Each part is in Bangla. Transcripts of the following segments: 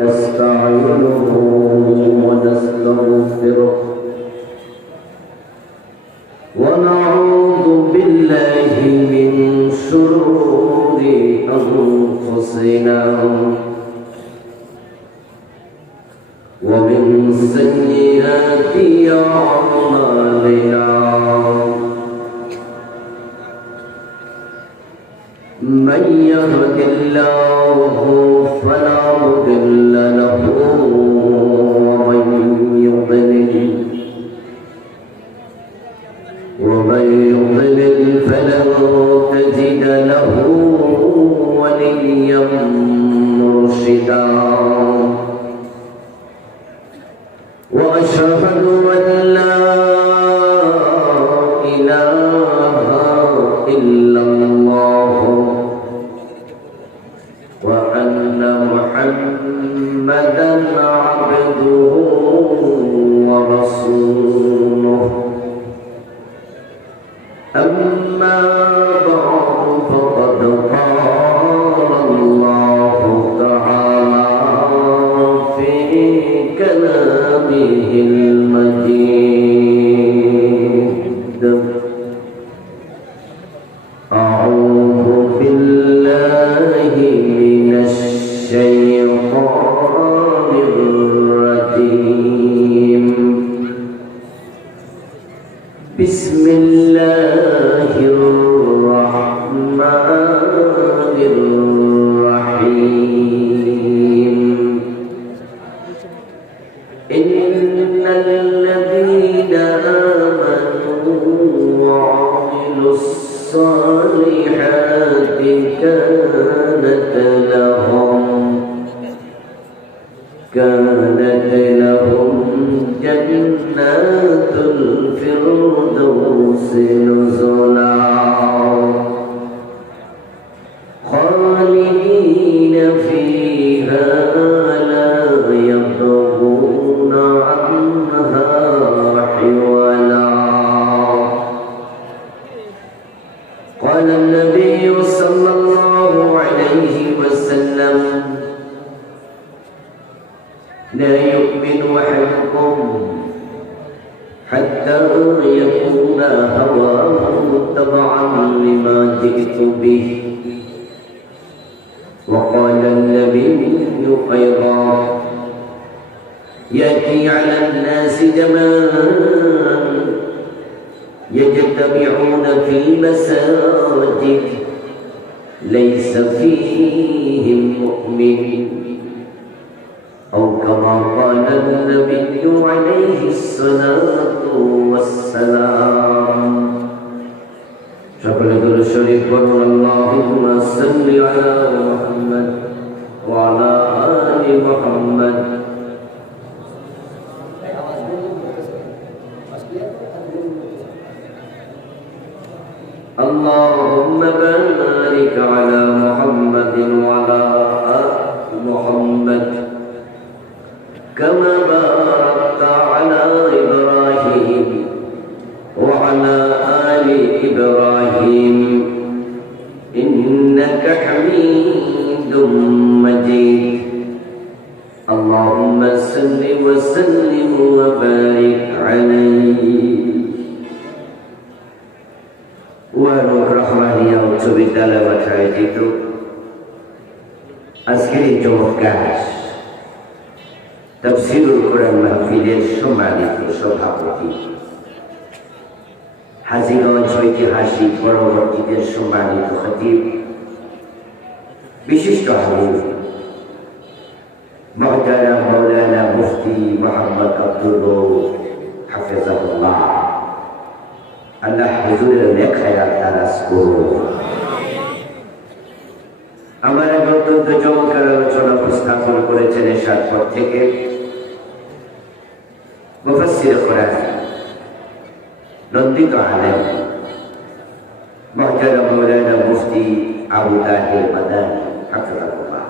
نستعينه ونستغفره ونعوذ بالله من شرور أنفسنا ومن سيئات أعمالنا من يهد الله فلا مضل له ومن يضلل فلن تجد له وليا مرشدا وأشهد أن لا إله إلا الله وأن محمدا عبده ورسوله أما بعد فقد قال الله تعالى في كلامه المجيد أعوذ بالله من الشيطان الرجيم بسم الله الرحمن الرحيم إن الذين آمنوا وعملوا الصالحات كانت لهم جنات الفردوس نزلا خالدين فيها لا يبغون عنها حولا قال النبي صلى الله عليه وسلم لا يؤمن أحدكم حتى يكون هواه تبعا لما جئت به وقال النبي أيضا يأتي على الناس زمان يجتمعون في المساجد ليس فيهم مؤمن أو كما قال النبي عليه الصلاة والسلام شكرا لله الشريف اللهم صل على محمد وعلى آل محمد اللهم بارك على محمد وعلى آل محمد كما باركت على إبراهيم وعلى آل إبراهيم إنك حميد مجيد اللهم صل وسلم وبارك عليه ওয়ানুর রহমানিয়া উচ্চ বিদ্যালয় মাঠে আয়োজিত আজকের এই চমৎকার তাফসীরুল কোরআন মাহফিলের সম্মানিত সভাপতি হাজীগঞ্জ ঐতিহাসিক বড় মসজিদের সম্মানিত খতিব বিশিষ্ট আলিম মুহতারাম মাওলানা মুফতি মুহাম্মদ আব্দুর রউফ হাফিজাহুল্লাহ আল্লাহ হুজুরের নেক হায়াত দারাজ করুন। আমার এক অত্যন্ত চমৎকার আলোচনা উপস্থাপন করেছেন এরশাদ পর থেকে মুফাসসির কোরআন নন্দিত আলেম মুহতারাম মাওলানা মুফতি আবু তাহির মাদানী হাফিজাহুল্লাহ।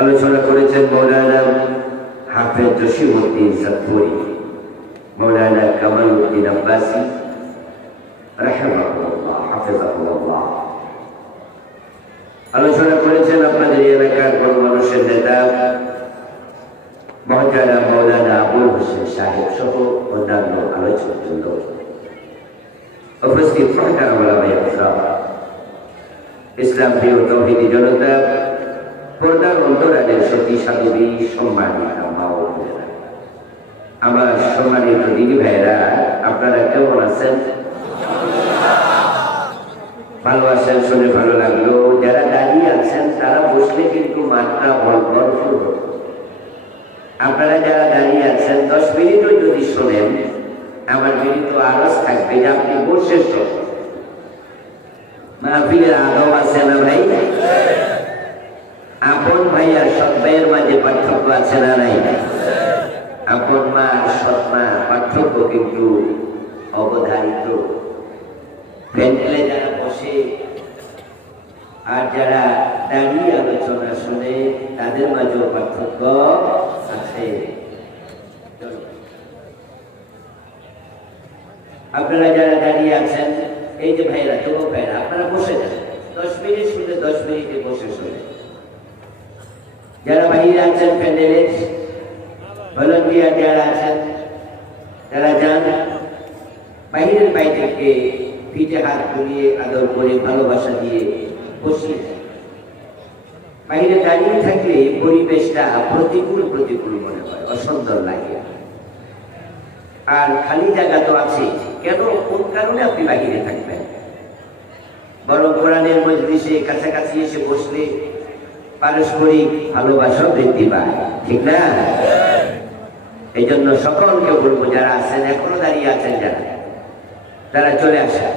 আলোচনা করেছেন মাওলানা হাফেজ জসিমউদ্দিন সাদপুরি, মাওলানা কামালউদ্দিন আব্বাসী রাহিমাহুল্লাহ হাফিজাহুল্লাহ। আলোচনা করেছেন আপনাদের এলাকার গণ্য উপস্থিত ইসলাম প্রিয় তৌহিদি জনতা, পর্দার অন্তরালের সতী সাধবী সম্মানিতা মা ও বোনেরা, আমার সম্মানিত দিদি ভাইরা, আপনারা কেমন আছেন? ভালো আছেন শুনে ভালো লাগলো। যারা দাঁড়িয়ে আছেন তারা বসলে কিন্তু মাত্রা ভরপুর হতো। আপনারা যারা দাঁড়িয়ে আছেন 10 মিনিটও যদি শোনেন, আমার বিনীত আরজ থাকবে যে আপনি বসে শোনেন। মাহফিলের আদব আছে না ভাই? আপন ভাই আর সৎ ভাইয়ের মাঝে পার্থক্য আছে না নাই? আপন মা আর সৎ মা পার্থক্য কিন্তু অবধারিত। প্যান্ডেলে যারা বসে আর যারা দাঁড়িয়ে আলোচনা শুনে, তাদের মাঝেও পার্থক্য আছে। আপনারা যারা দাঁড়িয়ে আছেন, এই যে ভাইরা, যুবক ভাইরা, আপনারা বসে যান। 10 মিনিট শুনে 10 মিনিটে বসে শুনে। যারা বাইরে আছেন, প্যান্ডেলের ভলান্টিয়ার যারা আছেন, যারা যান বাহিরের বাইরেকে পিঠে হাত বুলিয়ে আদর করে ভালোবাসা দিয়ে বসিয়ে যান। বাইরে দাঁড়িয়ে থাকলে পরিবেশটা প্রতিকূল প্রতিকূল মনে হয়, অসুন্দর লাগে। আর খালি জায়গা তো আছে, কেন, কোন কারণে আপনি বাহিরে থাকবেন? বরং কোরআনের মজলিসে কাছাকাছি এসে বসলে পারস্পরিক ভালোবাসা বৃদ্ধি পায়, ঠিক না? এই জন্য সকলকে বলবো, যারা আছেন, এখনো দাঁড়িয়ে আছেন, যারা চলে আসেন,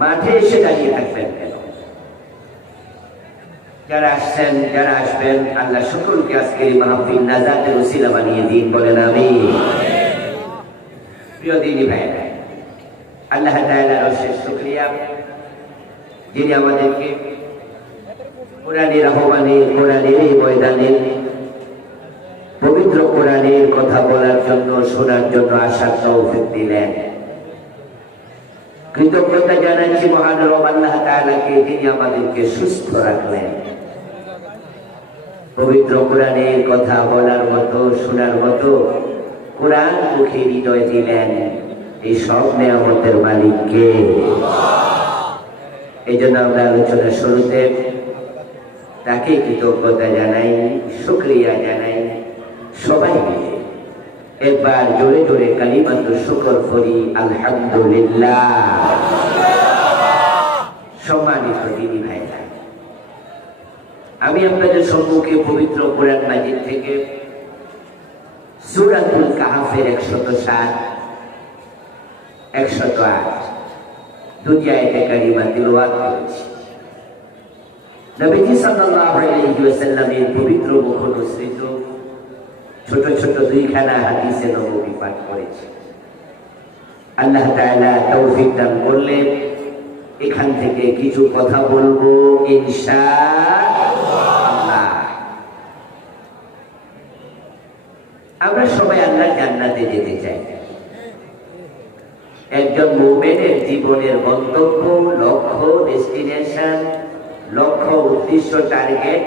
মাঠে এসে দাঁড়িয়ে থাকবেন কেন? যারা আসছেন, যারা আসবেন, আল্লাহ সকলকে আজকের মাহফিল নাজাতের ওসিলা বানিয়ে দিন, বলেন আমিন। প্রিয় দিনী ভাইরা, আল্লাহ তাআলার অশেষ শুকরিয়া, যিনি আমাদেরকে কোরআনের আহ্বানে, কোরআনের এই ময়দানে পবিত্র কোরআনের কথা বলার জন্য, শোনার জন্য আসার তৌফিক দিলেন। কৃতজ্ঞতা জানাচ্ছি মহান রব আল্লাহ তাআলাকে, যিনি আমাদেরকে সুস্থ রাখলেন, পবিত্র কোরআনের কথা বলার মতো, শোনার মতো কোরআন মুখে হৃদয় দিলেন। এই সব নেয়ামতের মালিককে। এই জন্য আমরা আলোচনার শুরুতে তাকে কৃতজ্ঞতা জানাই, শুকরিয়া জানাই। সবাই মিলে একবার জোরে জোরে কালিমাতু শুকর করি, আলহামদুলিল্লাহ। সম্মানিত দিনী ভাইরা, আমি আপনাদের সম্মুখে পবিত্র কোরআন মাজিদ থেকে সূরাতুল কাহফের 107, 108 দুটি আয়াতে কারিমা তিলাওয়াত করেছি। নবীজি সাল্লাল্লাহু আলাইহি ওয়াসাল্লামের পবিত্র মুখ অনুসৃত ছোট ছোট দুইখানা হাদিসে নববী পাঠ করেছি। আল্লাহ তাআলা তৌফিক দান করলে এখান থেকে কিছু কথা বলবো ইনশাআল্লাহ। আমরা সবাই আল্লাহর জান্নাতে যেতে চাই। একজন মুমিনের জীবনের গন্তব্য, লক্ষ্য, ডেস্টিনেশন, লক্ষ্য, উদ্দেশ্য, টার্গেট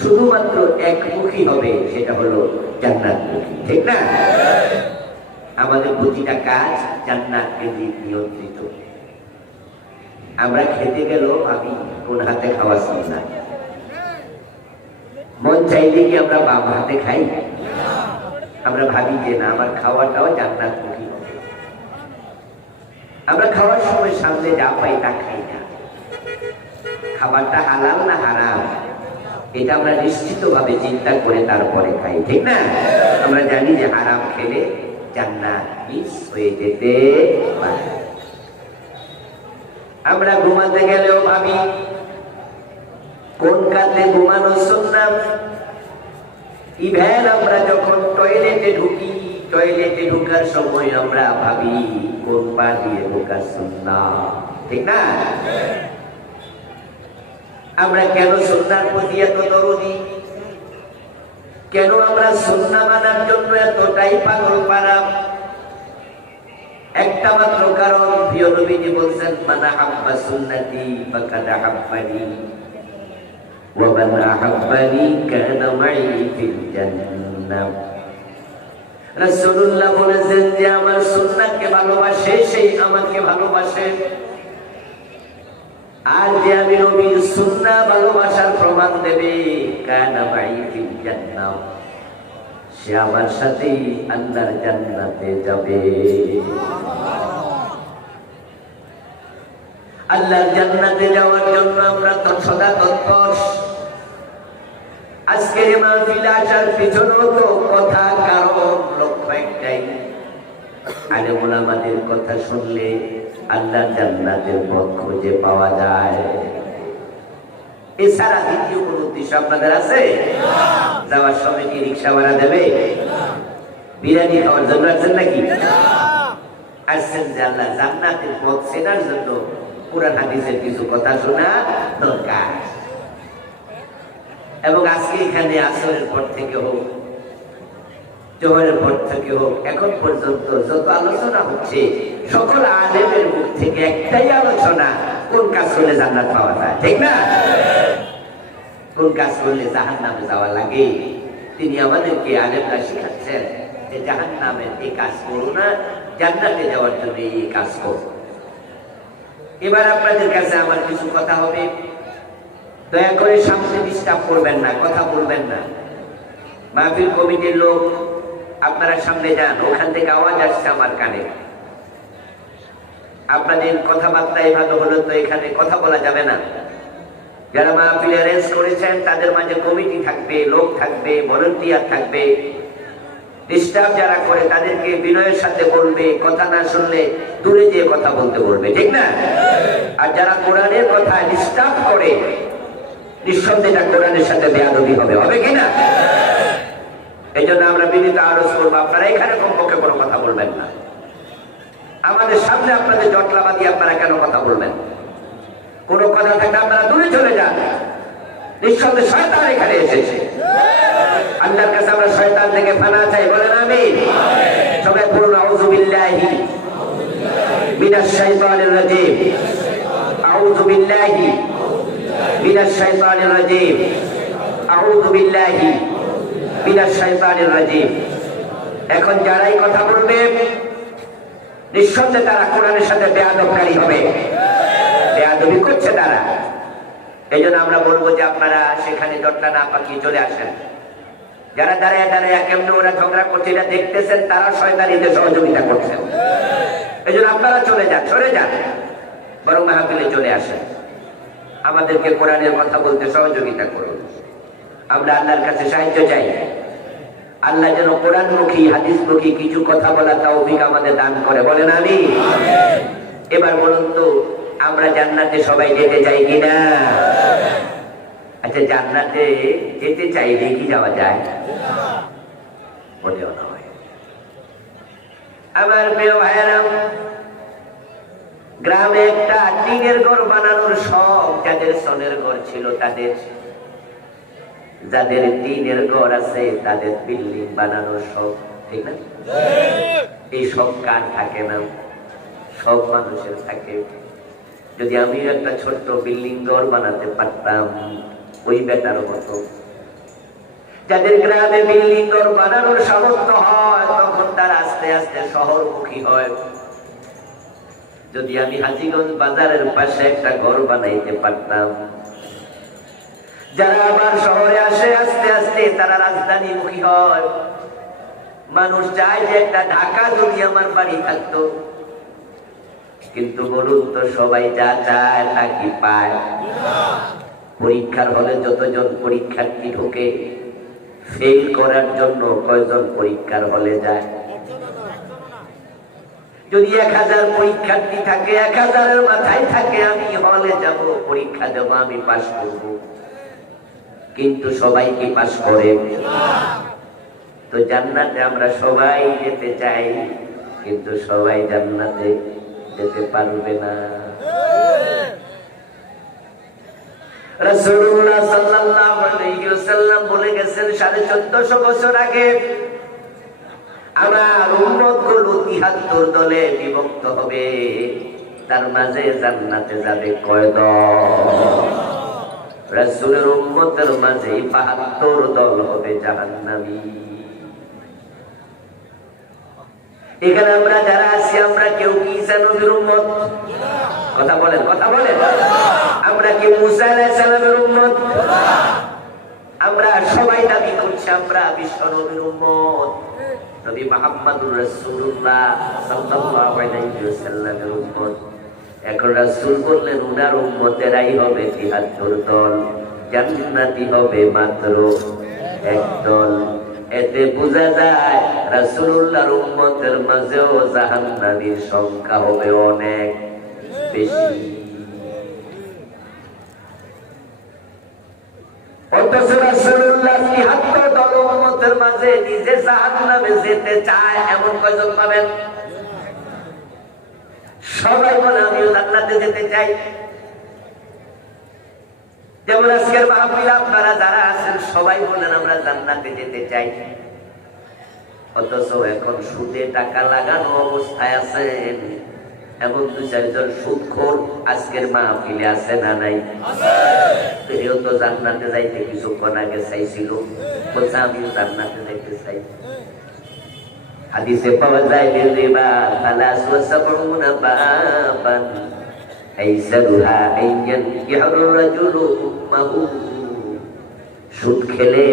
শুধুমাত্র একমুখী হবে, সেটা হলো জান্নাতমুখী, ঠিক না? আমাদের প্রতিটা কাজ জান্নাত কেন্দ্রিক নিয়ন্ত্রিত। আমরা খেতে গেলেও আমি কোন হাতে খাওয়া না, মন চাইলে কি আমরা বাম হাতে খাই? আমরা ভাবি যে না, আমার খাওয়াটাও জান্নাতমুখী হবে। আমরা খাওয়ার সময় সামনে যা পাই তা খাই না। খাবারটা হালাল না হারাম, এটা আমরা নিশ্চিত ভাবে চিন্তা করে তারপরে খাই, ঠিক না? আমরা জানি যে হারাম খেলে জান্নাত মিস হয়ে যেতে পারে। আমরা ঘুমাতে গেলেও ভাবি কোন কাতে ঘুমানো সুন্নাত। ইভেন আমরা যখন টয়লেটে ঢুকি, টয়লেটে ঢোকার সময় আমরা ভাবি কোন পা দিয়ে ঢোকা সুন্নাত, ঠিক না? আমরা কেন সুন্নাহর প্রতি এত দরদি? কেন আমরা সুন্নাহ মানার জন্য এতটাই পাগল পারা? একটা মাত্র কারণ, প্রিয় নবীজি বলছেন, মান আহাব্বা সুন্নতি ফাকাদ আহাব্বানি ওয়া মান আহাব্বানি কানা মাই ফিল জান্নাহ। রাসূলুল্লাহ বলেছেন যে আমার সুন্নাহকে ভালোবাসে সেই আমাকে ভালোবাসে, আর যে আমি নবীর সুন্নাহ ভালোবাসার প্রমাণ দেবে কানা মাই ফিল জান্নাহ, সে আমার সাথেই আল্লাহর জান্নাতে যাবে। আল্লাহর জান্নাতে যাওয়ার জন্য আমরা তো সদা তৎপর। আজকের মাহফিল আসার পিছনেও তো কথা, কারণ লক্ষ্য একটাই, আলেম ওলামাদের কথা শুনলে আল্লাহর জান্নাতের পথ খুঁজে পাওয়া যায়। এছাড়া দ্বিতীয় কোন উদ্দেশ্য আপনাদের আছে? যাওয়ার সময় কি রিক্সা ভাড়া দেবে? বিরিয়ানি খাওয়ার জন্য আসছেন নাকি? আসছেন যে আল্লাহ জান্নাতের পথ চেনার জন্য কুরআন হাদিসের কিছু কথা শোনা দরকার। এবং আজকে এখানে আসরের পর থেকে হোক, জোহরের পর থেকে হোক, এখন পর্যন্ত যত আলোচনা হচ্ছে সকল আলেমের মুখ থেকে একটাই আলোচনা, কোন কাজ করলে জান্নাত পাওয়া যায়, ঠিক না? কোন কাজ করলে জাহান্নামে যাওয়া লাগে। তিনি আমাদেরকে আলেমরা শিখাচ্ছেন যে জাহান্নামের এই কাজ করো না, জান্নাতে যাওয়ার জন্য এই কাজ করো। এবার আপনাদের কাছে আমার কিছু কথা হবে, দয়া করে সামনে ডিস্টার্ব করবেন না, কথা বলবেন না। মাহফিল কমিটির লোক আপনারা সামনে যান, ওখান থেকে আওয়াজ আসছে আমার কানে। আপনাদের কথাবার্তা এভাবে হলো তো এখানে কথা বলা যাবে না। যারা মাহফিল অ্যারেঞ্জ করেছেন তাদের মাঝে কমিটি থাকবে, লোক থাকবে, ভলান্টিয়ার থাকবে। ডিস্টার্ব যারা করে তাদেরকে বিনয়ের সাথে বলবে, কথা না শুনলে দূরে যেয়ে কথা বলতে বলবে, ঠিক না? আর যারা কোরআনের কথা ডিস্টার্ব করে, নিঃসন্দেহে কোরআনের সাথে বেয়াদবি হবে, হবে কিনা? এই জন্য আমরা বিনীত আরজ করবো, আপনারা এখানে কমপক্ষে কোনো কথা বলবেন না। আমাদের সামনে আপনাদের জটলাবাদী, আপনারা কেন কথা বলবেন? কোনো কথা থাকলে আপনারা দূরে চলে যান। নিঃসন্দেহে শয়তান এখানে এসেছে। আল্লাহর কাছে আমরা শয়তান থেকে পানা চাই, বলেন আমিন। সবাই বলুন আউযু বিল্লাহি মিনাশ শাইতানির রাজিম, আউযু বিল্লাহি মিনাশ শাইতানির রাজিম, আউযু বিল্লাহি মিনাশ শাইতানির রাজিম। এখন যারাই কথা বলবে নিঃসন্দেহে তারা কোরআনের সাথে বেয়াদবকারী হবে, বেয়াদবি করছে তারা। এই জন্য আমরা বলবো যে আপনারা সেখানে জটলা না পাকিয়ে চলে আসেন। যারা দাঁড়ায় দাঁড়ায় কেমনি ওরা ঝগড়া করছে এটা দেখতেছেন, তারা শয়তানিদের সহযোগিতা করছেন। এই জন্য আপনারা চলে যান, সরে যান, বরং মাহফিলে চলে আসেন। আমাদেরকে কোরআনের কথা বলতে সহযোগিতা করুন। আমরা আল্লাহর কাছে সাহায্য চাই। আল্লাহ যেন কোরআনমুখী, হাদিসমুখী কিছু কথা বলা তৌফিক আমাদের দান করে, বলেন আমিন। এবার বলুন তো, আমরা জান্নাতে সবাই যেতে চাই কিনা? আচ্ছা, জান্নাতে যেতে চাইলে কি যাওয়া যায়? মোটেও নয়। আমার প্রিয় ভাইয়েরা, গ্রামে একটা টিনের ঘর বানানোর শখ যাদের সনের ঘর ছিল তাদের, যাদের টিনের ঘর আছে তাদের বিল্ডিং বানানোর শখ, ঠিক না? এই শখ কার থাকে না? সব মানুষের থাকে। যদি আমি একটা ছোট্ট বিল্ডিং ঘর বানাতে পারতাম ওই বেটার মতো, যাদের গ্রামে বিল্ডিং ঘর বানানোর সামর্থ্য হয় তখন তার আস্তে আস্তে শহরমুখী হয়। যদি আমি হাজীগঞ্জ বাজারের পাশে একটা ঘর বানাইতে পারতাম, যারা আবার শহরে আসে আস্তে আস্তে তারা রাজধানীমুখী হয়। মানুষ চায় যে একটা ঢাকা যদি আমার বাড়ি থাকতো, কিন্তু বলুন তো সবাই যা চায় তা কি পায়? পরীক্ষার হলে যতজন পরীক্ষার্থী ঢোকে, ফেল করার জন্য কয়জন পরীক্ষার হলে যায়? যদি 1000 পরীক্ষার্থী থাকে, 1000-এর মাথায় থাকে আমি হলে যাব, পরীক্ষা দেব, আমি পাস করব। কিন্তু সবাই কি পাস করে? তো জান্নাতে আমরা সবাই যেতে চাই, কিন্তু সবাই জান্নাতে যেতে পারবে না। রাসূলুল্লাহ সাল্লাল্লাহু আলাইহি ওয়াসাল্লাম বলে গেছেন 1450 বছর আগে আমার উম্মতগুলো 73 দলে বিভক্ত হবে, তার মাঝে জান্নাতে যাবে কয় দল? রাসূলের উম্মতের মাঝে 72 দল হবে জাহান্নামী। এখানে আমরা যারা আছি আমরা কেউ কি ঈসা নবীর উম্মত? কথা বলেন, কথা বলেন। আমরা কি মুসা আলাইহিস সালামের উম্মত? আমরা সবাই দাবি করছি আমরা বিশ্ব নবীর উম্মত, নবী মুহাম্মদুর রাসূলুল্লাহ সাল্লাল্লাহু আলাইহি ওয়াসাল্লামের উম্মত। এখন রাসূল বললেন উনার উম্মতেরাই হবে ৭৩ দল, জান্নাতি হবে মাত্র একদল। এতে বোঝা যায় রাসূলুল্লাহর উম্মতের মাঝেও জাহান্নামীর সংখ্যা হবে অনেক বেশি। অথচ রাসূলুল্লাহ ৭৩ দল উম্মতের মাঝে নিজে জাহান্নামে যেতে চায় এমন কয়জন পাবেন? সবাই বলে আমিও জান্নাতে যেতে চাই। যেমন আজকের মাহফিলে আপনারা যারা আছেন সবাই বলেন আমরা জান্নাতে যেতে চাই, অথচ এখন সুদে টাকা লাগানো অবস্থায় আছেন এমন ২-৪ জন সুদখোর আজকের মাহফিলে আছে না নাই? এও তো জান্নাতে যাইতে কিছুক্ষণ আগে চাইছিল, বলছে আমিও জান্নাতে যাইতে চাই। হাদিসে পাওয়া যায় রিবা ৭৩ বাবান আইসারুহা আইয়ান ইয়াহুর রাজুলু উম্মাহু। সুদ খেলে